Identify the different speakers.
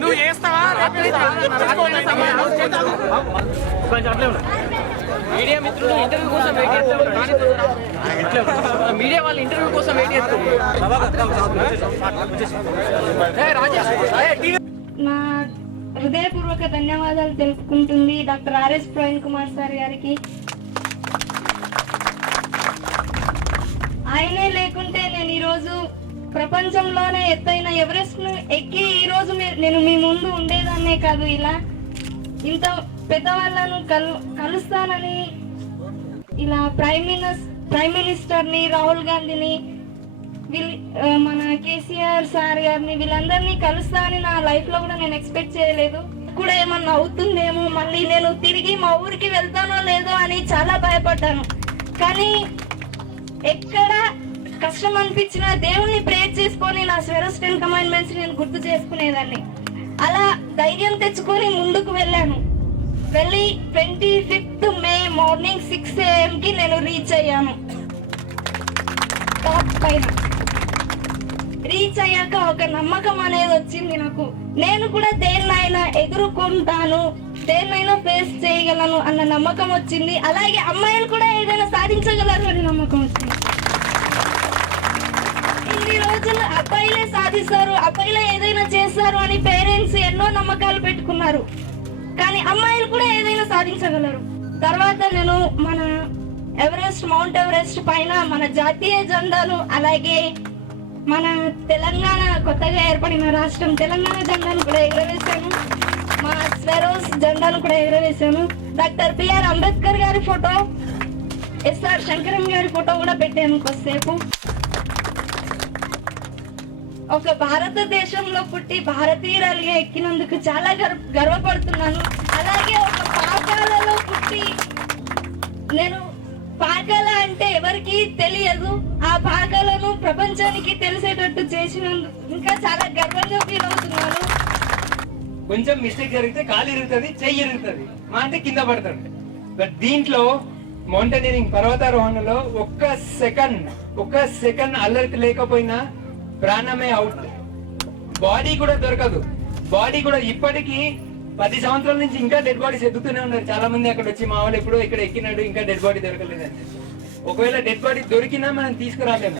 Speaker 1: నువ్వు చేస్తావా?
Speaker 2: మీడియా మిత్రులు ఇంటర్వ్యూ కోసం వెయిట్ చేస్తున్నారు మీడియా వాళ్ళు ఇంటర్వ్యూ కోసం వెయిట్ చేస్తున్నారు
Speaker 3: నా హృదయపూర్వక ధన్యవాదాలు తెలుపుకుంటుంది doctor RS Praveen Kumar sir గారికి. ఆయనే లేకుంటే నేను ఈరోజు ప్రపంచంలోనే ఎత్తైన ఎవరెస్ట్ను ఎక్కి ఈ రోజు మీ- నేను మీ ముందు ఉండేదాన్నే కాదు ఇలా. ఇంత పెద్దవాళ్ళను కలు కలుస్తానని ఇలా ప్రైమ్ మినిస్ ప్రైమ్ మినిస్టర్ని రాహుల్ గాంధీని వీళ్ళ మన కేసీఆర్ సార్ గారిని వీళ్ళందరినీ కలుస్తానని నా లైఫ్లో కూడా నేను ఎక్స్పెక్ట్ చేయలేదు. కూడా ఏమన్నా అవుతుందేమో మళ్ళీ నేను తిరిగి మా ఊరికి వెళ్తానో లేదో అని చాలా భయపడ్డాను. కానీ ఎక్కడ కష్టం అనిపించిన దేవుణ్ణి ప్రేర్ చేసుకొని నా స్వెరస్టెన్ కమాండ్మెంట్స్ నేను గుర్తు చేసుకునేదాన్ని. అలా ధైర్యం తెచ్చుకొని ముందుకు వెళ్ళాను. వెళ్ళి twenty fifth May morning six AM కి నేను రీచ్ అయ్యాను. టాప్ పైన రీచ్ అయ్యాక ఒక నమ్మకం అనేది వచ్చింది నాకు. నేను కూడా దేన్నైనా ఎదుర్కొంటాను దేన్నైనా ఫేస్ చేయగలను అన్న నమ్మకం వచ్చింది. అలాగే అమ్మాయిలు కూడా ఏదైనా సాధించగలరు అని నమ్మకం వచ్చింది. ఇన్ని అబ్బాయిలే సాధిస్తారు అబ్బాయిలే ఏదైనా చేస్తారు అని పేరెంట్స్ ఎన్నో నమ్మకాలు పెట్టుకున్నారు. కానీ అమ్మాయిలు కూడా ఏదైనా సాధించగలరు. తర్వాత నేను మన ఎవరెస్ట్ మౌంట్ ఎవరెస్ట్ పైన మన జాతీయ జెండాను అలాగే మన తెలంగాణ కొత్తగా ఏర్పడిన రాష్ట్రం తెలంగాణ జెండాను కూడా ఎగరవేశాను. మా స్వెరోస్ జెండాను కూడా ఎగరవేశాను. డాక్టర్ బిఆర్ అంబేద్కర్ గారి ఫోటో ఎస్ఆర్ శంకరం గారి ఫోటో కూడా పెట్టాను కొద్దిసేపు. ఒక భారతదేశంలో పుట్టి భారతీయురాలుగా ఎక్కినందుకు చాలా గర్వ గర్వపడుతున్నాను. అలాగే ఒక పాకాలలో పుట్టి నేను పాకాల అంటే ఎవరికి తెలియదు. ఆ పాకాలను ప్రపంచానికి తెలిసేటట్టు చేసినందుకు ఇంకా చాలా గర్వంగా ఫీల్ అవుతున్నాను.
Speaker 4: కొంచెం మిస్టేక్ జరిగితే కాలు ఇరుగుతుంది చెయ్యి ఇరుగుతుంది. మా అంటే కింద పడతాడు. బట్ దీంట్లో మౌంటైనరింగ్ పర్వతారోహణలో ఒక్క సెకండ్ ఒక్క సెకండ్ అలర్ట్ లేకపోయినా ప్రాణమే అవుట్ బాడీ కూడా దొరకదు. బాడీ కూడా ఇప్పటికీ పది సంవత్సరాల నుంచి ఇంకా డెడ్ బాడీస్ ఎత్తుతూనే ఉన్నారు. చాలా మంది అక్కడ వచ్చి మా వాళ్ళు ఎప్పుడో ఇక్కడ ఎక్కినాడు ఇంకా డెడ్ బాడీ దొరకలేదని ఒకవేళ డెడ్ బాడీ దొరికినా మనం తీసుకురాలేము.